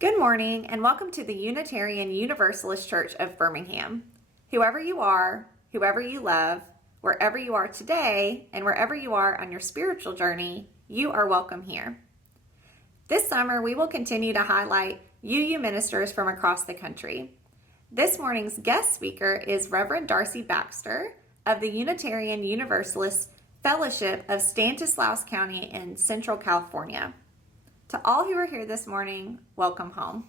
Good morning and welcome to the Unitarian Universalist Church of Birmingham. Whoever you are, whoever you love, wherever you are today, and wherever you are on your spiritual journey, you are welcome here. This summer, we will continue to highlight UU ministers from across the country. This morning's guest speaker is Reverend Darcy Baxter of the Unitarian Universalist Fellowship of Stanislaus County in Central California. To all who are here this morning, welcome home.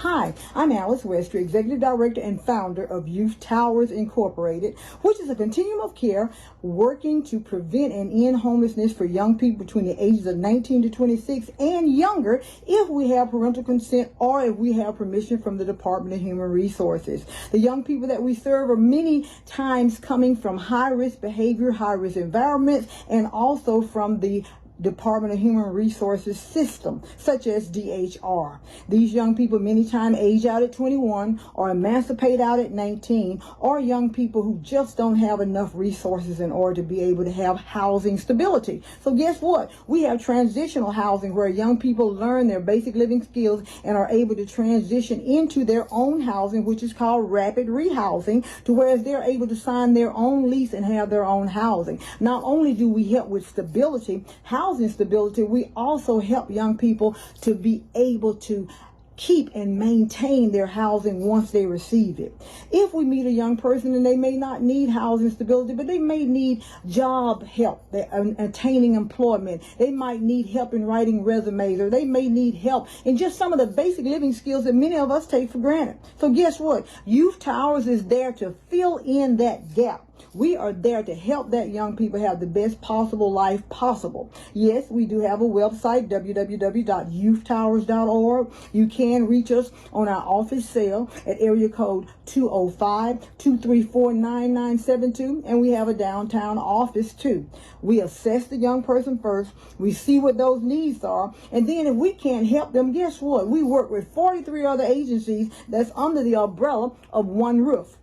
Hi, I'm Alice Wester, Executive Director and Founder of Youth Towers Incorporated, which is a continuum of care working to prevent and end homelessness for young people between the ages of 19 to 26 and younger if we have parental consent or if we have permission from the Department of Human Resources. The young people that we serve are many times coming from high-risk behavior, high-risk environments, and also from the Department of Human Resources system, such as DHR. These young people many times age out at 21 or emancipate out at 19, or young people who just don't have enough resources in order to be able to have housing stability. So guess what? We have transitional housing where young people learn their basic living skills and are able to transition into their own housing, which is called rapid rehousing, to whereas they're able to sign their own lease and have their own housing. Not only do we help with stability, housing stability, we also help young people to be able to keep and maintain their housing once they receive it. If we meet a young person and they may not need housing stability, but they may need job help, attaining employment, they might need help in writing resumes, or they may need help in just some of the basic living skills that many of us take for granted. So guess what? Youth Towers is there to fill in that gap. We are there to help that young people have the best possible life possible. Yes, we do have a website, www.youthtowers.org. You can reach us on our office cell at area code 205-234-9972, and we have a downtown office too. We assess the young person first. We see what those needs are, and then if we can't help them, guess what? We work with 43 other agencies that's under the umbrella of one roof.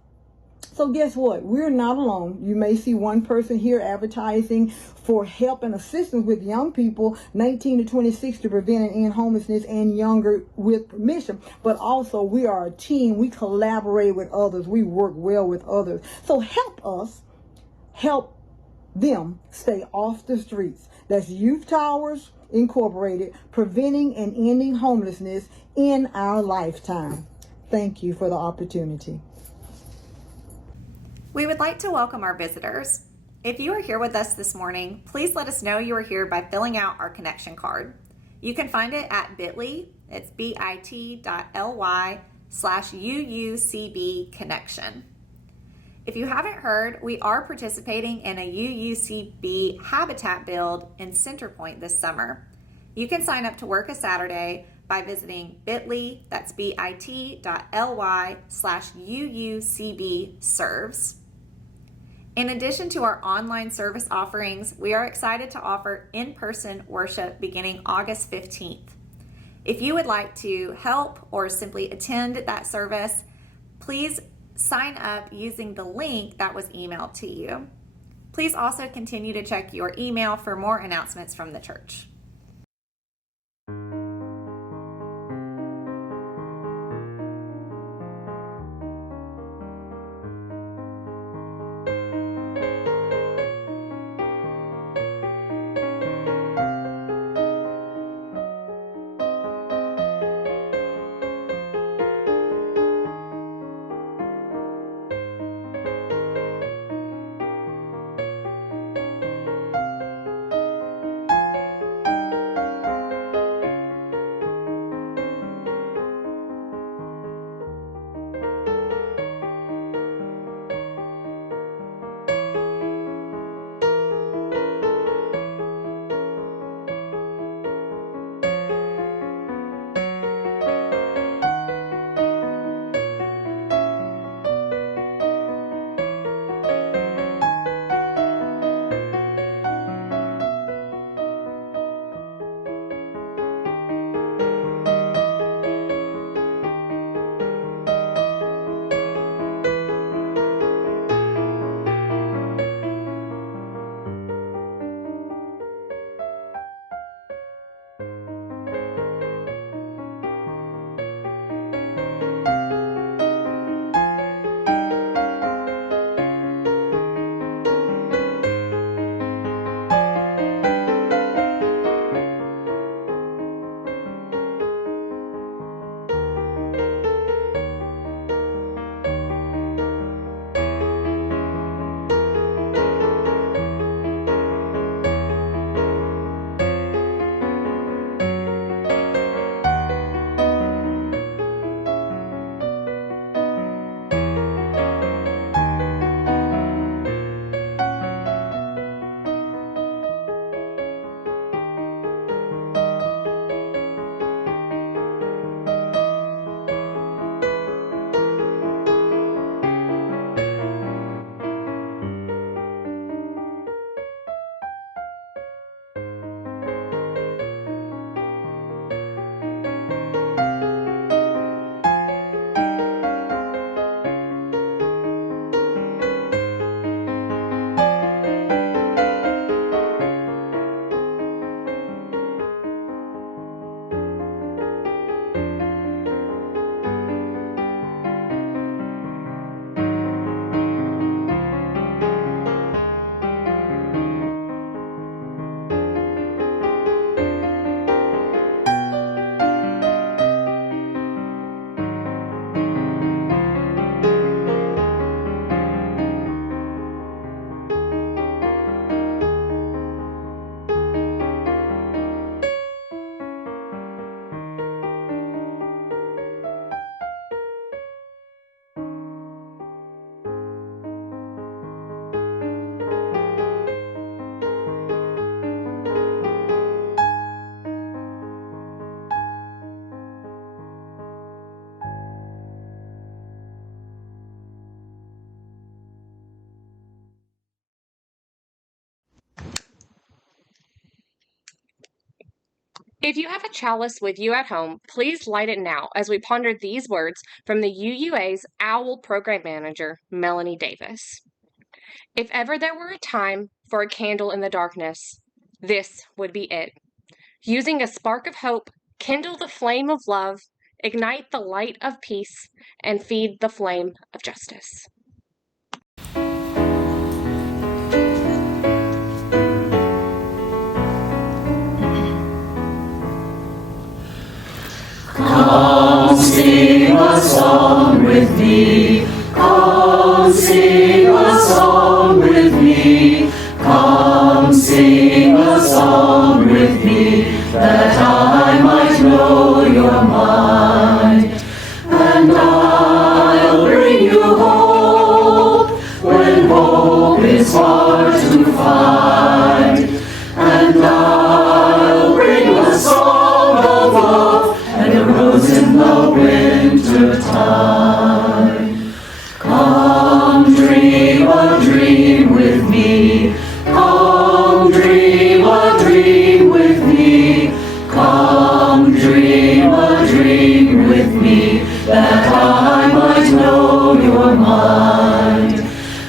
So guess what? We're not alone. You may see one person here advertising for help and assistance with young people 19 to 26 to prevent and end homelessness and younger with permission. But also we are a team. We collaborate with others. We work well with others. So help us help them stay off the streets. That's Youth Towers Incorporated, preventing and ending homelessness in our lifetime. Thank you for the opportunity. We would like to welcome our visitors. If you are here with us this morning, please let us know you are here by filling out our connection card. You can find it at bit.ly, it's bit.ly/UUCB connection. If you haven't heard, we are participating in a UUCB habitat build in Center Point this summer. You can sign up to work a Saturday by visiting bit.ly, that's bit.ly/UUCB serves. In addition to our online service offerings, we are excited to offer in-person worship beginning August 15th. If you would like to help or simply attend that service, please sign up using the link that was emailed to you. Please also continue to check your email for more announcements from the church. If you have a chalice with you at home, please light it now as we ponder these words from the UUA's OWL Program Manager, Melanie Davis. If ever there were a time for a candle in the darkness, this would be it. Using a spark of hope, kindle the flame of love, ignite the light of peace, and feed the flame of justice. Come sing a song with me. Come sing a song with me. Come sing a song with me, that I might know your mind. And I'll bring you hope when hope is hard to find. And I'll bring a song of love and a rose in the winter time. Come dream a dream with me. Come dream a dream with me. Come dream a dream with me, that I might know your mind.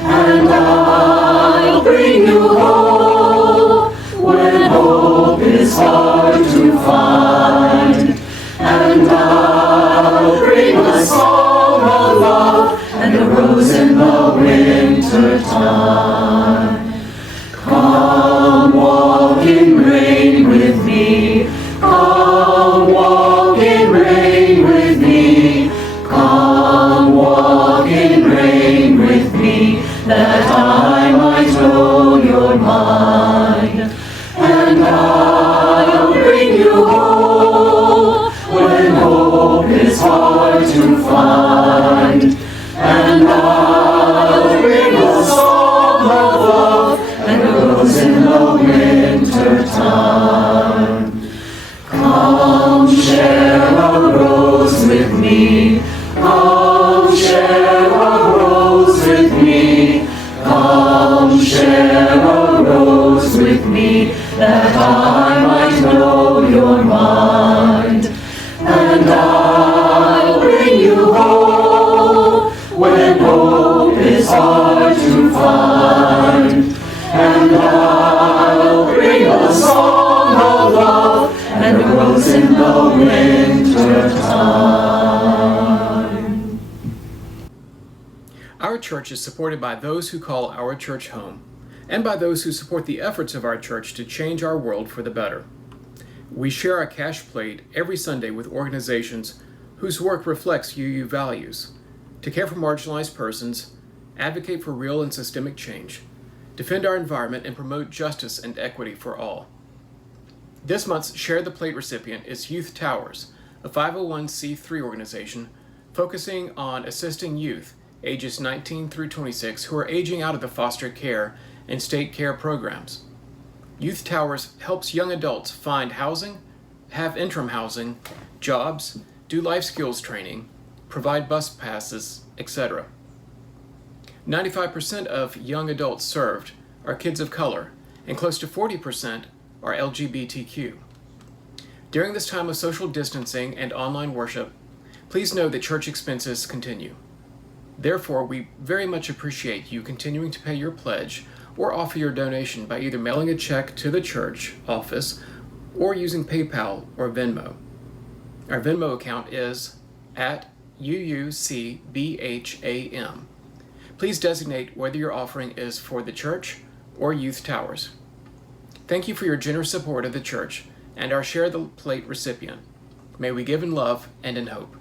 And I'll bring you hope when hope is hard to find. And I'll bring a song of love and a rose in the winter time. Come walk in rain with me. Come walk in rain with me. Come walk in rain with me, that I might know your mind. And I'll bring you hope when hope is hard to find. And I'll bring a song of love and a rose in the winter time. Come share a rose with me. Come share a rose with me. Come share a rose with me, that I might know your mind. And I'll bring you hope when hope is hard to find. And I'll bring a song of love and a rose in the winter time. Our church is supported by those who call our church home, and by those who support the efforts of our church to change our world for the better. We share our cash plate every Sunday with organizations whose work reflects UU values: to care for marginalized persons, advocate for real and systemic change, defend our environment, and promote justice and equity for all. This month's Share the Plate recipient is Youth Towers, a 501c3 organization focusing on assisting youth ages 19 through 26 who are aging out of the foster care and state care programs. Youth Towers helps young adults find housing, have interim housing, jobs, do life skills training, provide bus passes, etc. 95% of young adults served are kids of color, and close to 40% are LGBTQ. During this time of social distancing and online worship, please know that church expenses continue. Therefore, we very much appreciate you continuing to pay your pledge or offer your donation by either mailing a check to the church office or using PayPal or Venmo. Our Venmo account is at UUCBHAM. Please designate whether your offering is for the church or Youth Towers. Thank you for your generous support of the church and our Share the Plate recipient. May we give in love and in hope.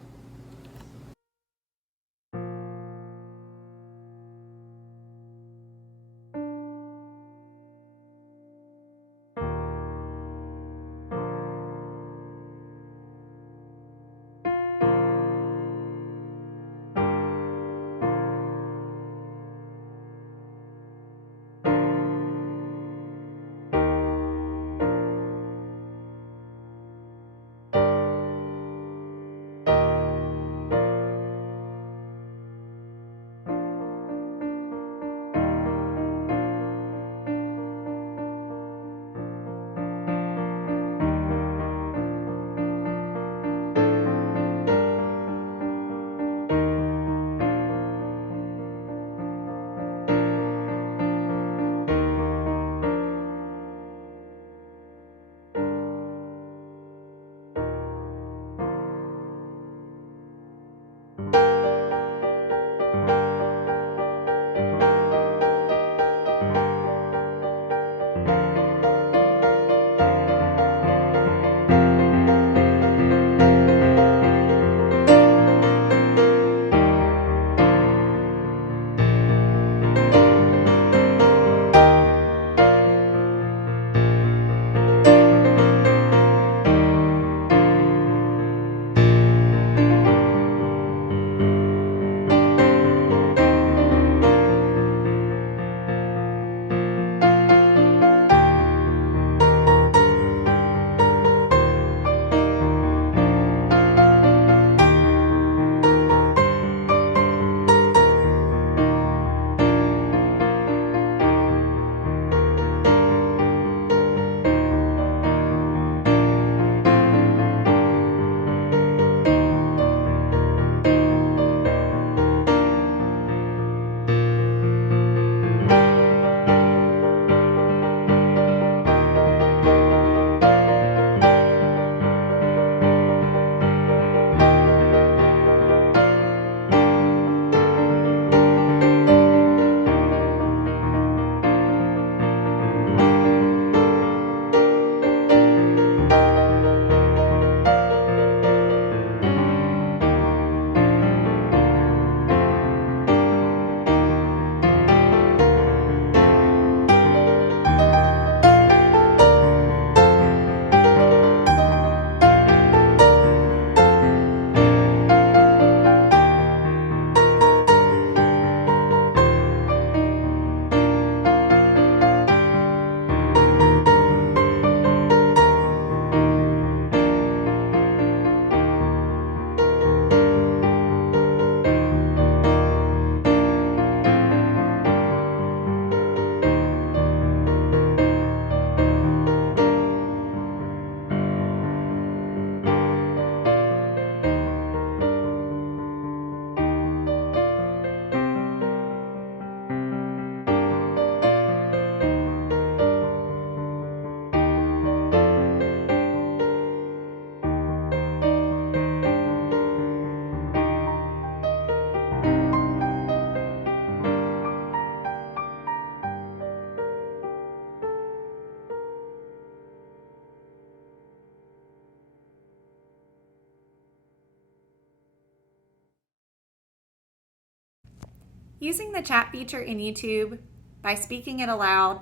Using the chat feature in YouTube, by speaking it aloud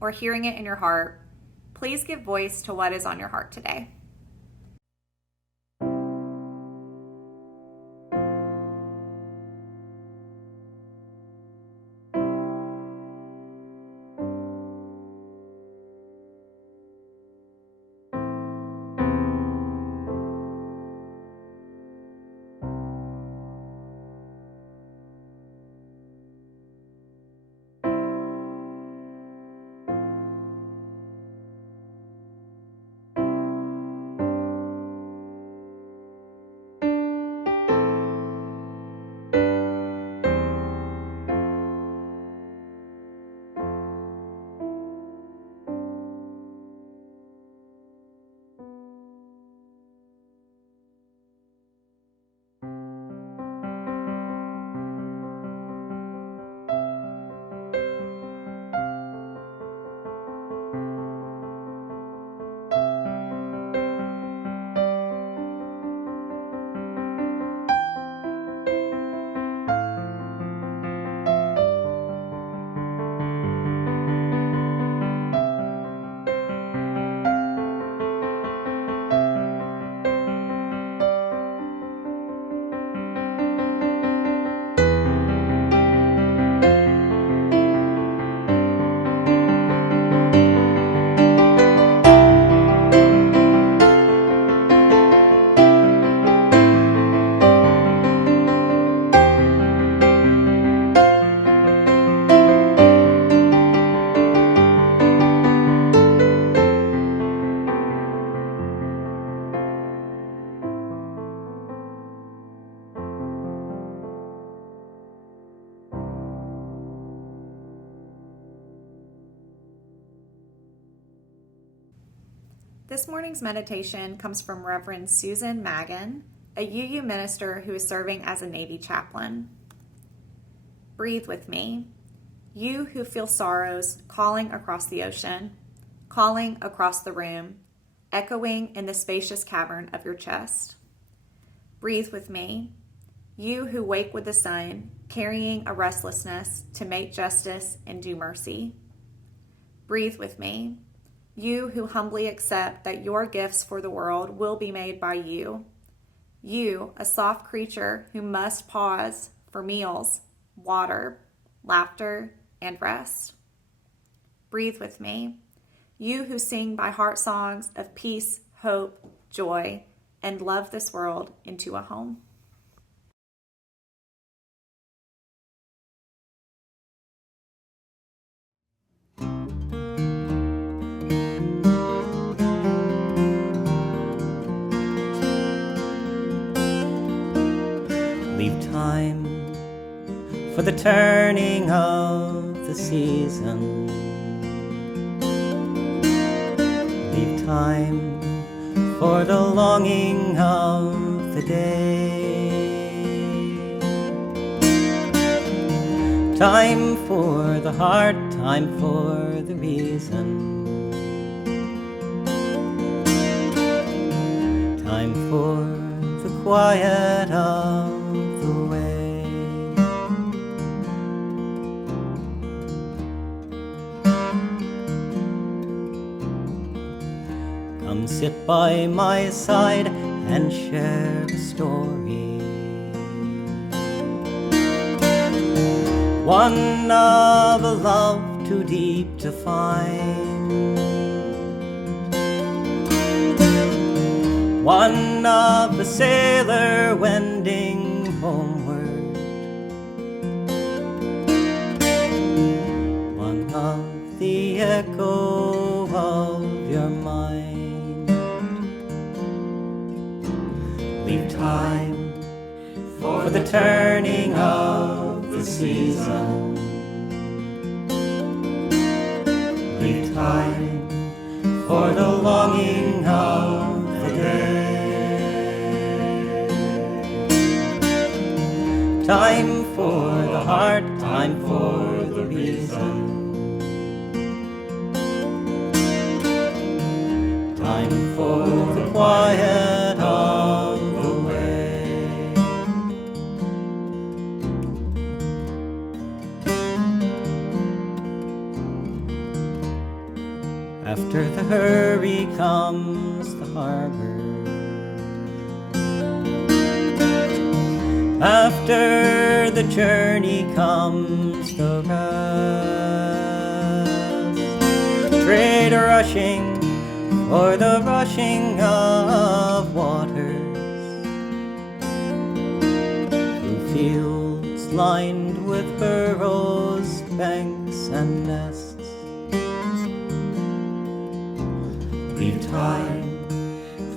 or hearing it in your heart, please give voice to what is on your heart today. This morning's meditation comes from Reverend Susan Magan, a UU minister who is serving as a Navy chaplain. Breathe with me, you who feel sorrows calling across the ocean, calling across the room, echoing in the spacious cavern of your chest. Breathe with me, you who wake with the sun, carrying a restlessness to make justice and do mercy. Breathe with me, you who humbly accept that your gifts for the world will be made by you. You, a soft creature who must pause for meals, water, laughter, and rest. Breathe with me, you who sing by heart songs of peace, hope, joy, and love this world into a home. Leave time for the turning of the season. Leave time for the longing of the day. Time for the heart, time for the reason. Time for the quiet of the way. Come sit by my side and share a story, one of a love too deep to find, one of a sailor wending homeward, one of the echo of your mind. Leave time for the turning of the season. Leave time for the longing of the day. Time for the heart, time for the reason. Time for the quiet of the way. After the hurry comes the harbor. After the journey comes the rest. Trade rushing for the rushing of waters. Through fields lined with furrows, banks and nests. Leave time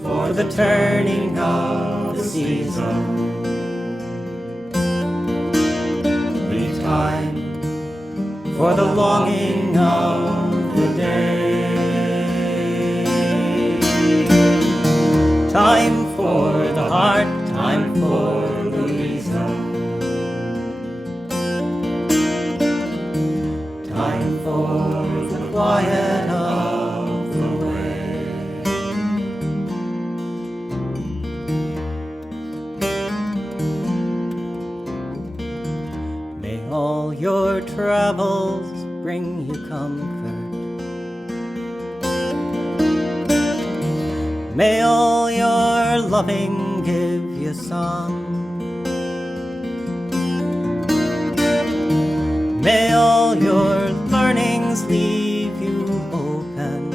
for the turning of the season. Leave time for the longing of the day. Time for the heart, time for the reason. Time for the quiet of the way. May all your travels bring you comfort. May all your loving give you some. May all your learnings leave you open.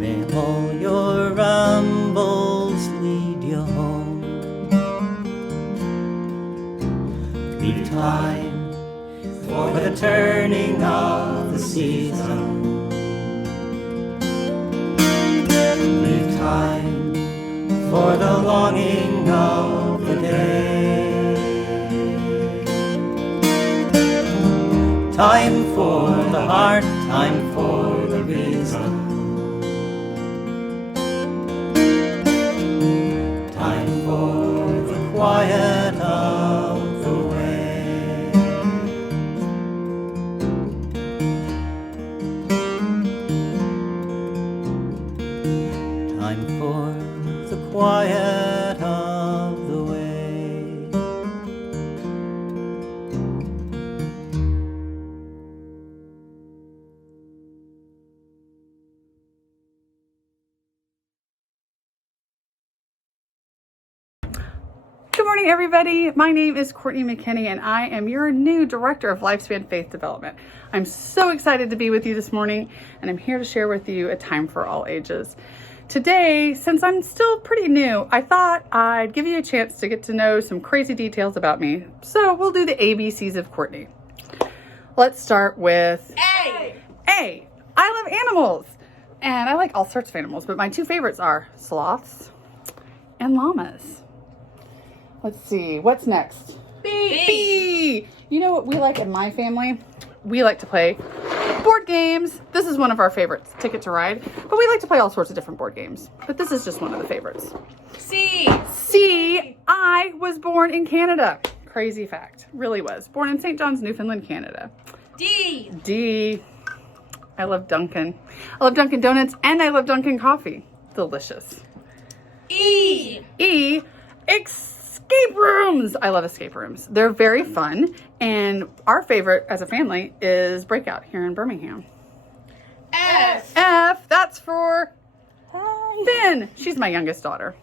May all your rambles lead you home. Leave time for the turning of the season. Leave time for the longing of the day. Time for the heart, time for the reason. Time for the quiet of the way. Time for the quiet of the way. Good morning, everybody. My name is Courtney McKinney, and I am your new Director of Lifespan Faith Development. I'm so excited to be with you this morning, and I'm here to share with you a time for all ages. Today, since I'm still pretty new, I thought I'd give you a chance to get to know some crazy details about me. So we'll do the ABCs of Courtney. Let's start with A. A. I love animals, and I like all sorts of animals, but my two favorites are sloths and llamas. Let's see, what's next? B. B. You know what we like in my family? We like to play board games. This is one of our favorites, Ticket to Ride. But we like to play all sorts of different board games. But this is just one of the favorites. C. C. I was born in Canada. Crazy fact. Really was. Born in St. John's, Newfoundland, Canada. D. D. I love Dunkin'. I love Dunkin' Donuts and I love Dunkin' Coffee. Delicious. E. E. Escape rooms. I love escape rooms. They're very fun. And our favorite as a family is Breakout here in Birmingham. F. F. That's for Finn. She's my youngest daughter.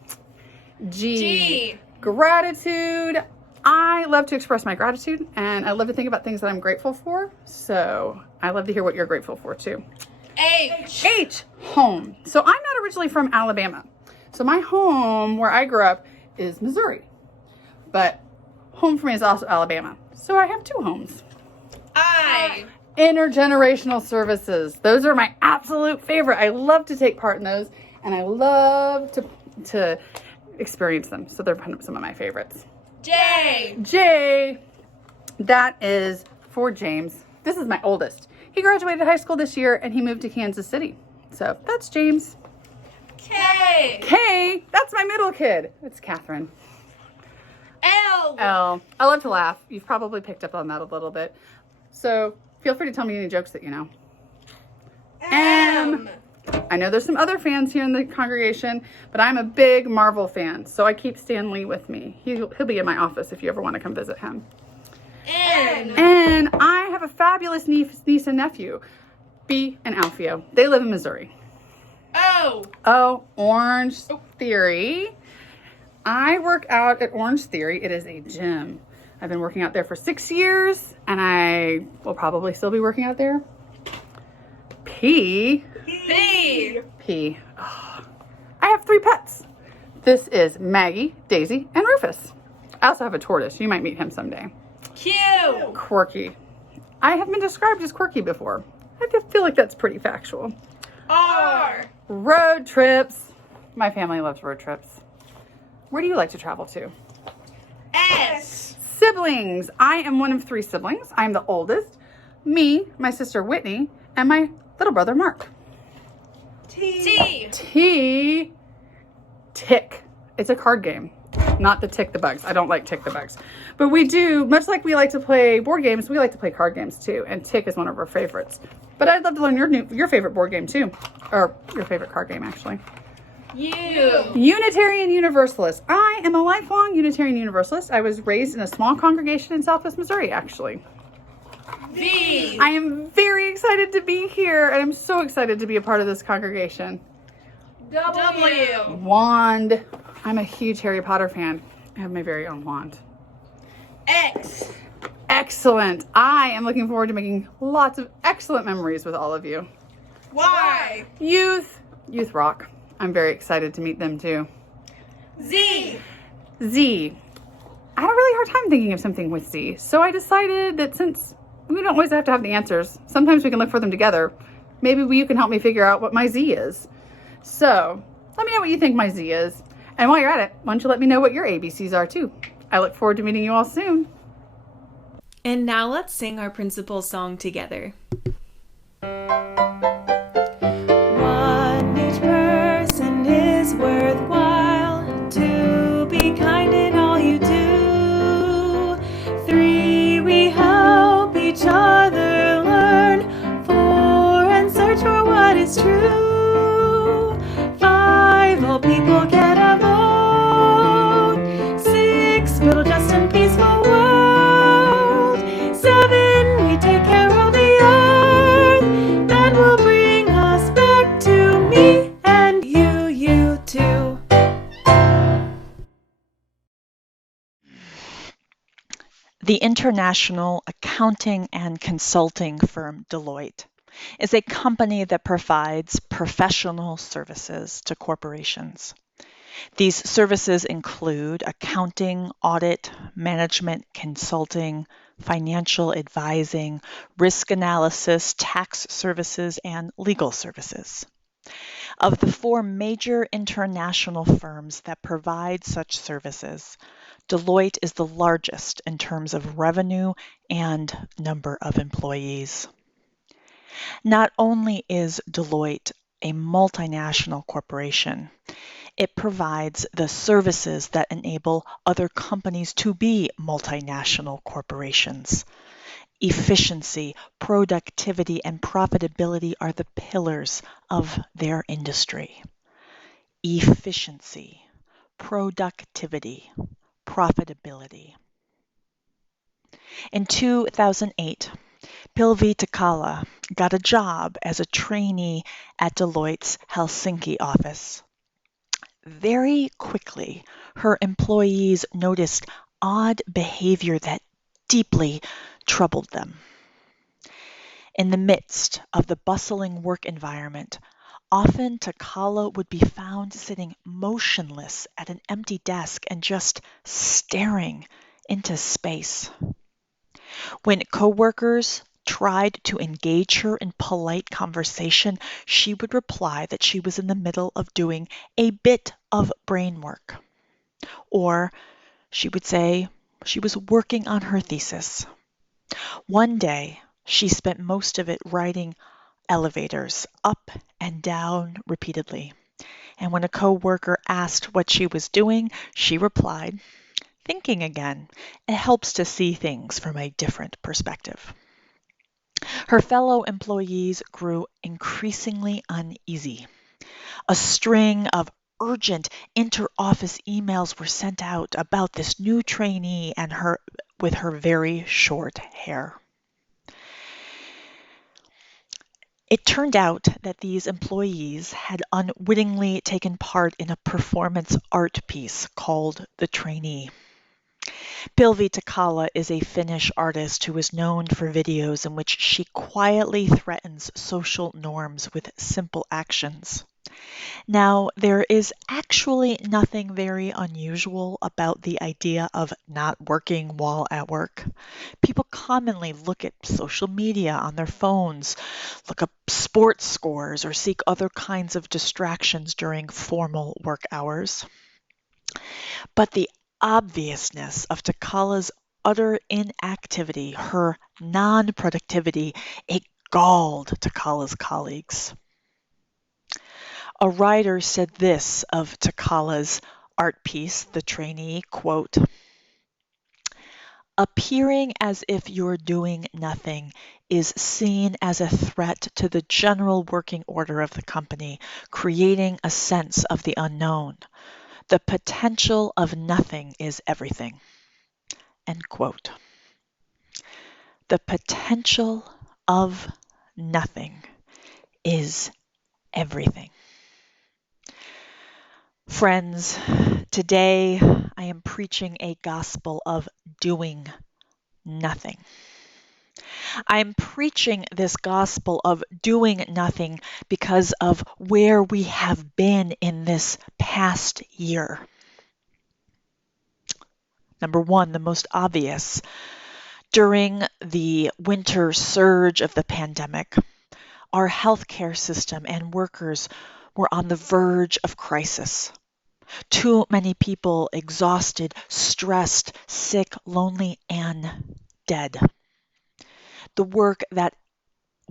G. G. Gratitude. I love to express my gratitude and I love to think about things that I'm grateful for. So I love to hear what you're grateful for too. H. H. Home. So I'm not originally from Alabama. So my home where I grew up is Missouri. But home for me is also Alabama. So I have two homes. I. Intergenerational services. Those are my absolute favorite. I love to take part in those and I love to experience them. So they're some of my favorites. J. J. That is for James. This is my oldest. He graduated high school this year and he moved to Kansas City. So that's James. K. K. That's my middle kid. It's Catherine. L. L. I love to laugh. You've probably picked up on that a little bit. So feel free to tell me any jokes that you know. M. I know there's some other fans here in the congregation, but I'm a big Marvel fan. So I keep Stan Lee with me. He'll be in my office if you ever want to come visit him. And I have a fabulous niece and nephew, B and Alfio. They live in Missouri. Orange Theory. I work out at Orange Theory. It is a gym. I've been working out there for 6 years, and I will probably still be working out there. P. Oh, I have 3 pets. This is Maggie, Daisy, and Rufus. I also have a tortoise. You might meet him someday. Cute. Quirky. I have been described as quirky before. I just feel like that's pretty factual. R. Road trips. My family loves road trips. Where do you like to travel to? S. Siblings. I am one of 3 siblings. I'm the oldest. Me, my sister Whitney, and my little brother Mark. T. T. Tick. It's a card game. Not the Tick the Bugs. I don't like Tick the Bugs. But we do, much like we like to play board games, we like to play card games too. And Tick is one of our favorites. But I'd love to learn your favorite board game too. Or your favorite card game, actually. U. Unitarian Universalist. I am a lifelong Unitarian Universalist. I was raised in a small congregation in Southwest Missouri, actually. V. I am very excited to be here, and I'm so excited to be a part of this congregation. W. Wand. I'm a huge Harry Potter fan. I have my very own wand. X. Excellent. I am looking forward to making lots of excellent memories with all of you. Y. Youth rock. I'm very excited to meet them too. Z. Z. I had a really hard time thinking of something with Z, so I decided that since we don't always have to have the answers, sometimes we can look for them together. Maybe you can help me figure out what my Z is. So let me know what you think my Z is. And while you're at it, why don't you let me know what your ABCs are too. I look forward to meeting you all soon. And now let's sing our principal song together. One, each person is worthwhile, to be kind in all you do. 3, we help each other learn. 4, and search for what is true. 5, all people get a vote. 6, build a just and peaceful world. 7, we take care of the earth. That will bring us back to me and you too. The international accounting and consulting firm Deloitte is a company that provides professional services to corporations. These services include accounting, audit, management, consulting, financial advising, risk analysis, tax services, and legal services. Of the 4 major international firms that provide such services, Deloitte is the largest in terms of revenue and number of employees. Not only is Deloitte a multinational corporation, it provides the services that enable other companies to be multinational corporations. Efficiency, productivity, and profitability are the pillars of their industry. Efficiency, productivity, profitability. In 2008, Pilvi Takala got a job as a trainee at Deloitte's Helsinki office. Very quickly, her employees noticed odd behavior that deeply troubled them. In the midst of the bustling work environment, often Takala would be found sitting motionless at an empty desk and just staring into space. When coworkers tried to engage her in polite conversation, she would reply that she was in the middle of doing a bit of brain work. Or she would say she was working on her thesis. One day, she spent most of it riding elevators up and down repeatedly. And when a coworker asked what she was doing, she replied, "Thinking again. It helps to see things from a different perspective." Her fellow employees grew increasingly uneasy. A string of urgent inter-office emails were sent out about this new trainee and her with her very short hair. It turned out that these employees had unwittingly taken part in a performance art piece called The Trainee. Pilvi Takala is a Finnish artist who is known for videos in which she quietly threatens social norms with simple actions. Now, there is actually nothing very unusual about the idea of not working while at work. People commonly look at social media on their phones, look up sports scores, or seek other kinds of distractions during formal work hours. But the obviousness of Takala's utter inactivity, her non-productivity, it galled Takala's colleagues. A writer said this of Takala's art piece, The Trainee, quote, "Appearing as if you're doing nothing is seen as a threat to the general working order of the company, creating a sense of the unknown. The potential of nothing is everything." End quote. The potential of nothing is everything. Friends, today I am preaching a gospel of doing nothing. I'm preaching this gospel of doing nothing because of where we have been in this past year. Number one, the most obvious. During the winter surge of the pandemic, our healthcare system and workers were on the verge of crisis. Too many people exhausted, stressed, sick, lonely, and dead. The work that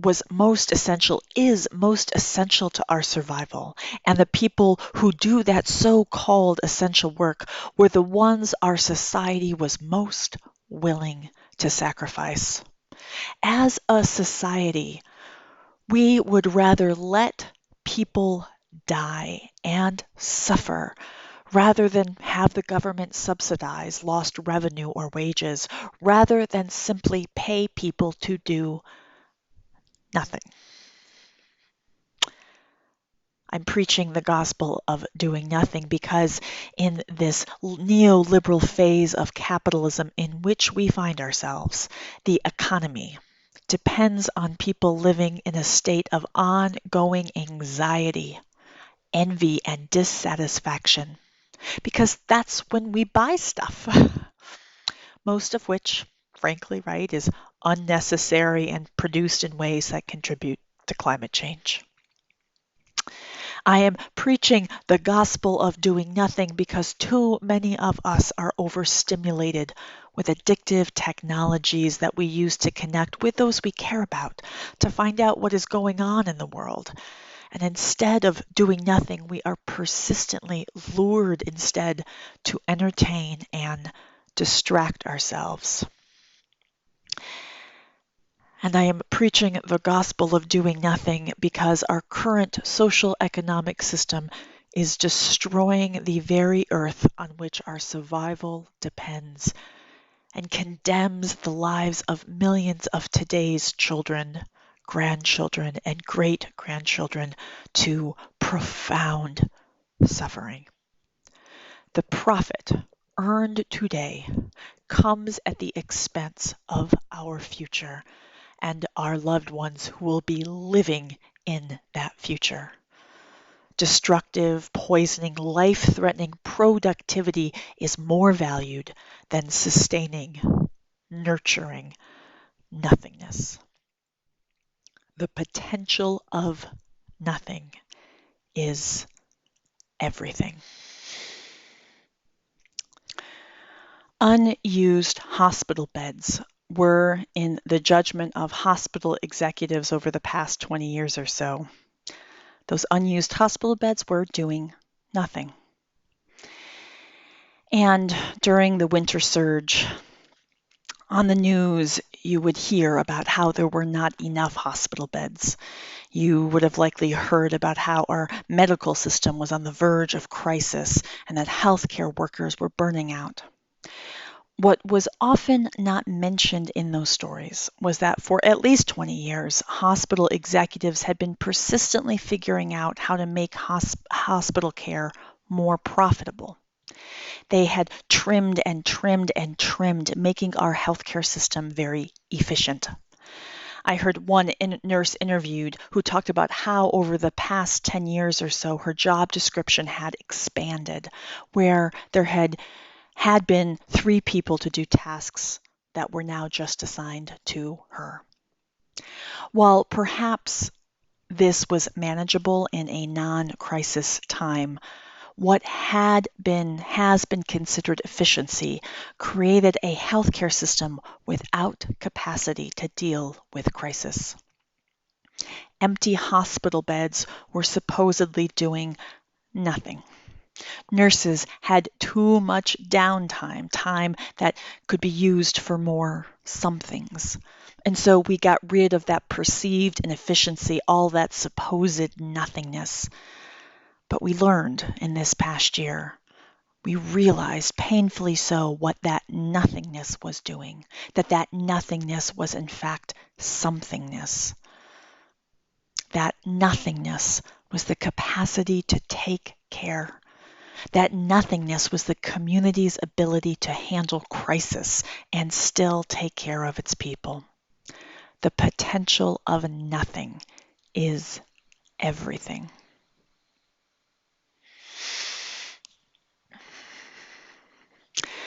was most essential is most essential to our survival. And the people who do that so-called essential work were the ones our society was most willing to sacrifice. As a society, we would rather let people die and suffer rather than have the government subsidize lost revenue or wages, rather than simply pay people to do nothing. I'm preaching the gospel of doing nothing because in this neoliberal phase of capitalism in which we find ourselves, the economy depends on people living in a state of ongoing anxiety, envy, and dissatisfaction, because that's when we buy stuff, most of which, frankly, right, is unnecessary and produced in ways that contribute to climate change. I am preaching the gospel of doing nothing because too many of us are overstimulated with addictive technologies that we use to connect with those we care about, to find out what is going on in the world. And instead of doing nothing, we are persistently lured instead to entertain and distract ourselves. And I am preaching the gospel of doing nothing because our current social economic system is destroying the very earth on which our survival depends and condemns the lives of millions of today's children, grandchildren, and great-grandchildren to profound suffering. The profit earned today comes at the expense of our future and our loved ones who will be living in that future. Destructive, poisoning, life-threatening productivity is more valued than sustaining, nurturing nothingness. The potential of nothing is everything. Unused hospital beds were, in the judgment of hospital executives over the past 20 years or so, those unused hospital beds were doing nothing. And during the winter surge, on the news, you would hear about how there were not enough hospital beds. You would have likely heard about how our medical system was on the verge of crisis and that healthcare workers were burning out. What was often not mentioned in those stories was that for at least 20 years, hospital executives had been persistently figuring out how to make hospital care more profitable. They had trimmed and trimmed and trimmed, making our healthcare system very efficient. I heard one nurse interviewed who talked about how over the past 10 years or so, her job description had expanded, where there had been 3 people to do tasks that were now just assigned to her. While perhaps this was manageable in a non-crisis time, what has been considered efficiency created a healthcare system without capacity to deal with crisis. Empty hospital beds were supposedly doing nothing. Nurses had too much downtime, time that could be used for more somethings. And so we got rid of that perceived inefficiency, all that supposed nothingness. But we learned in this past year, we realized painfully so what that nothingness was doing, that nothingness was in fact somethingness. That nothingness was the capacity to take care. That nothingness was the community's ability to handle crisis and still take care of its people. The potential of nothing is everything.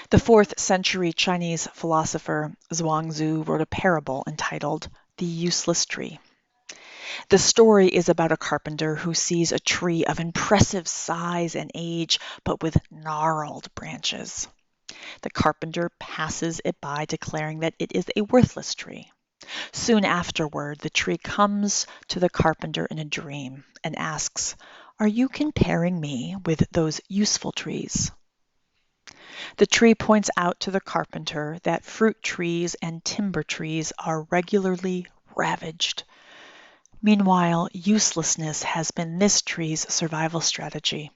The 4th century Chinese philosopher Zhuangzi wrote a parable entitled The Useless Tree. The story is about a carpenter who sees a tree of impressive size and age, but with gnarled branches. The carpenter passes it by, declaring that it is a worthless tree. Soon afterward, the tree comes to the carpenter in a dream and asks, "Are you comparing me with those useful trees?" The tree points out to the carpenter that fruit trees and timber trees are regularly ravaged. Meanwhile, uselessness has been this tree's survival strategy.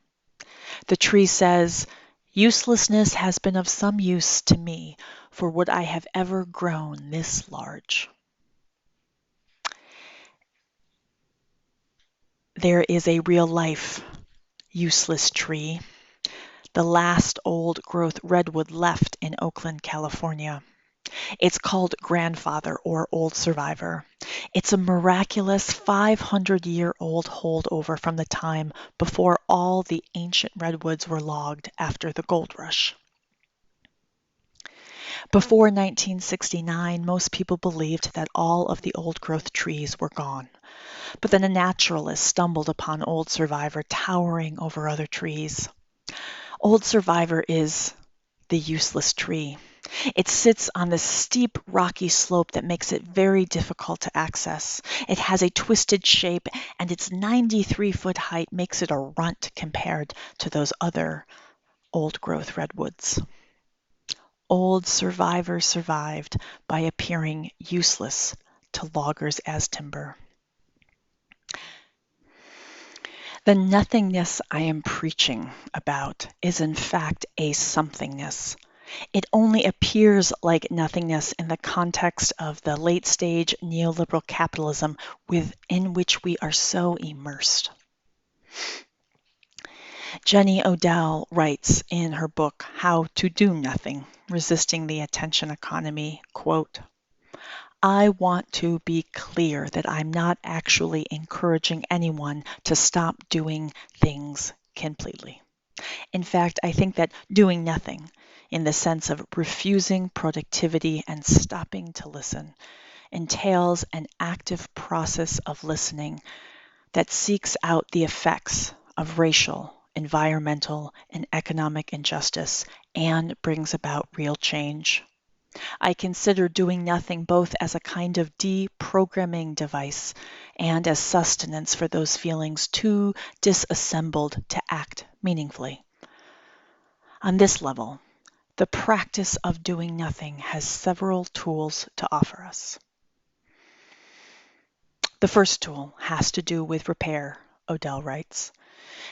The tree says, "Uselessness has been of some use to me, for would I have ever grown this large?" There is a real-life useless tree, the last old-growth redwood left in Oakland, California. It's called Grandfather or Old Survivor. It's a miraculous 500-year-old holdover from the time before all the ancient redwoods were logged after the gold rush. Before 1969, most people believed that all of the old-growth trees were gone. But then a naturalist stumbled upon Old Survivor towering over other trees. Old Survivor is the useless tree. It sits on this steep, rocky slope that makes it very difficult to access. It has a twisted shape, and its 93-foot height makes it a runt compared to those other old-growth redwoods. Old Survivor survived by appearing useless to loggers as timber. The nothingness I am preaching about is in fact a somethingness. It only appears like nothingness in the context of the late-stage neoliberal capitalism within which we are so immersed. Jenny Odell writes in her book, How to Do Nothing, Resisting the Attention Economy, quote, "I want to be clear that I'm not actually encouraging anyone to stop doing things completely. In fact, I think that doing nothing, in the sense of refusing productivity and stopping to listen, entails an active process of listening that seeks out the effects of racial, environmental, and economic injustice and brings about real change. I consider doing nothing both as a kind of deprogramming device and as sustenance for those feelings too disassembled to act meaningfully. On this level, the practice of doing nothing has several tools to offer us. The first tool has to do with repair, Odell writes.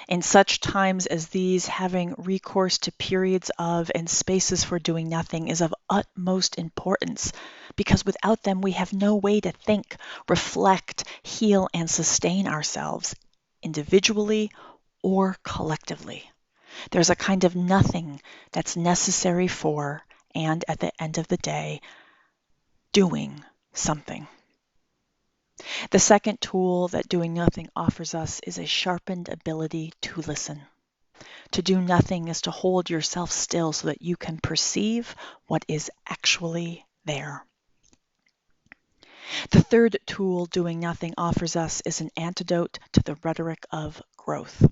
In such times as these, having recourse to periods of and spaces for doing nothing is of utmost importance, because without them we have no way to think, reflect, heal, and sustain ourselves, individually or collectively. There's a kind of nothing that's necessary for, and at the end of the day, doing something. The second tool that doing nothing offers us is a sharpened ability to listen. To do nothing is to hold yourself still so that you can perceive what is actually there. The third tool doing nothing offers us is an antidote to the rhetoric of growth.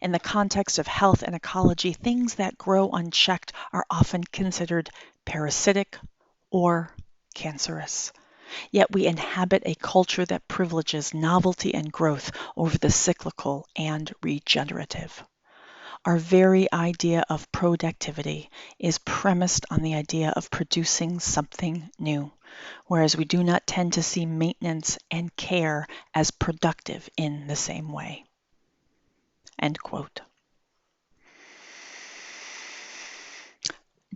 In the context of health and ecology, things that grow unchecked are often considered parasitic or cancerous. Yet we inhabit a culture that privileges novelty and growth over the cyclical and regenerative. Our very idea of productivity is premised on the idea of producing something new, whereas we do not tend to see maintenance and care as productive in the same way. End quote.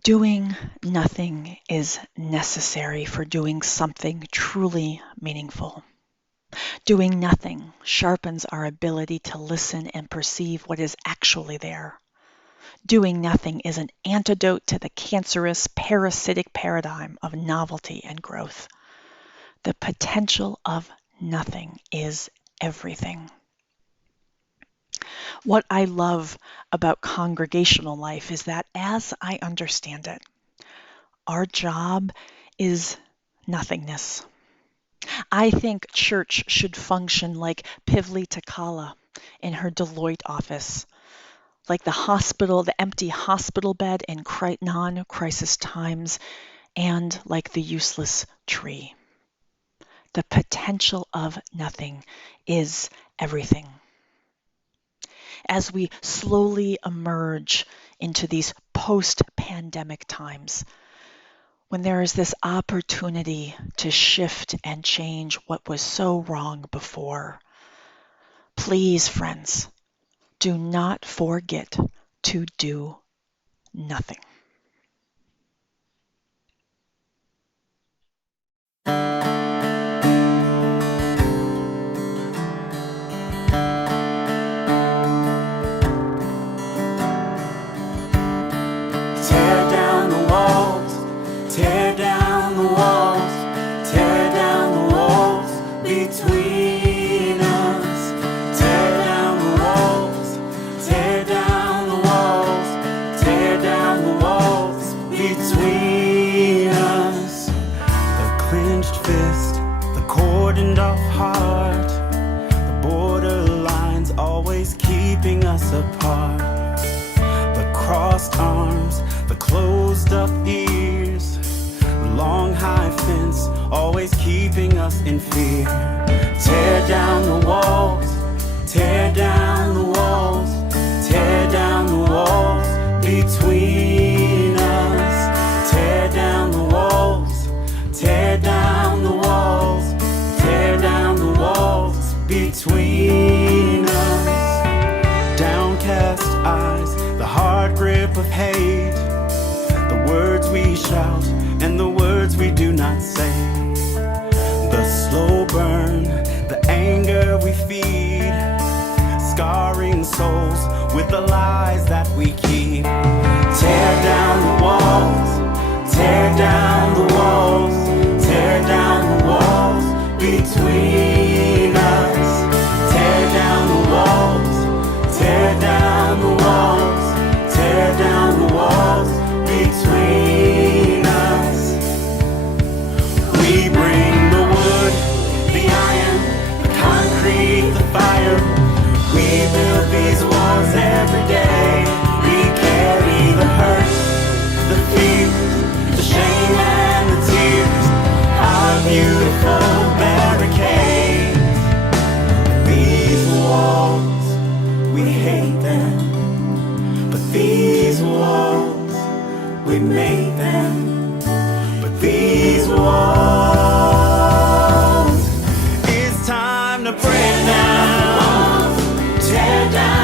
Doing nothing is necessary for doing something truly meaningful. Doing nothing sharpens our ability to listen and perceive what is actually there. Doing nothing is an antidote to the cancerous, parasitic paradigm of novelty and growth. The potential of nothing is everything. What I love about congregational life is that, as I understand it, our job is nothingness. I think church should function like Pivli Takala in her Deloitte office, like the hospital, the empty hospital bed in non-crisis times, and like the useless tree. The potential of nothing is everything. As we slowly emerge into these post-pandemic times, when there is this opportunity to shift and change what was so wrong before, please, friends, do not forget to do nothing. Apart, the crossed arms, the closed up ears, the long high fence always keeping us in fear. Tear down the walls, tear down the walls, tear down the walls between us. Tear down the walls, tear down the walls, tear down the walls between us. Downcast eyes, the hard grip of hate, the words we shout and the words we do not say, the slow burn, the anger we feed, scarring souls with the lies that we keep. Tear down the walls, tear down the walls, tear down the walls between us. Tear down the walls, tear down the walls, tear down the walls between us. We bring the wood, the iron, the concrete, the fire. We build these walls every day. We carry the hurt, the fear, the shame and the tears, our beautiful barricades. These walls, we hate them, but these walls, we make them. But these walls, it's time to break down, tear down.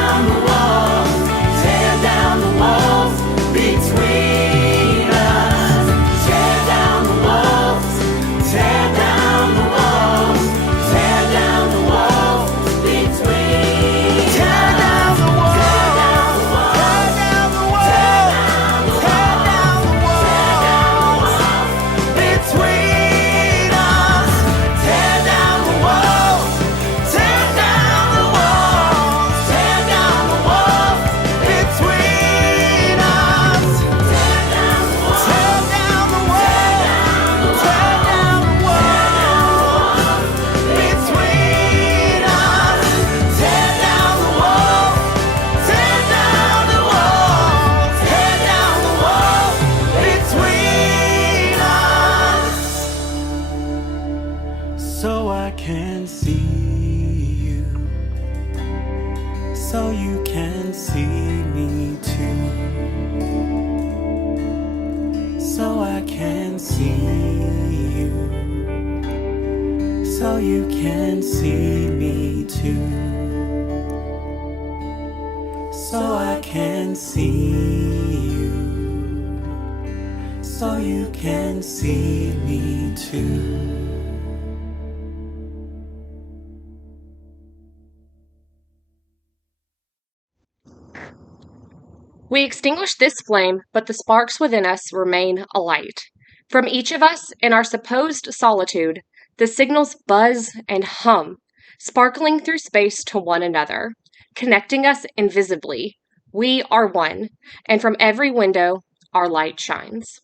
so you can see me too. So I can see you, so you can see me too. We extinguish this flame, but the sparks within us remain alight. From each of us, in our supposed solitude, the signals buzz and hum, sparkling through space to one another, connecting us invisibly. We are one, and from every window, our light shines.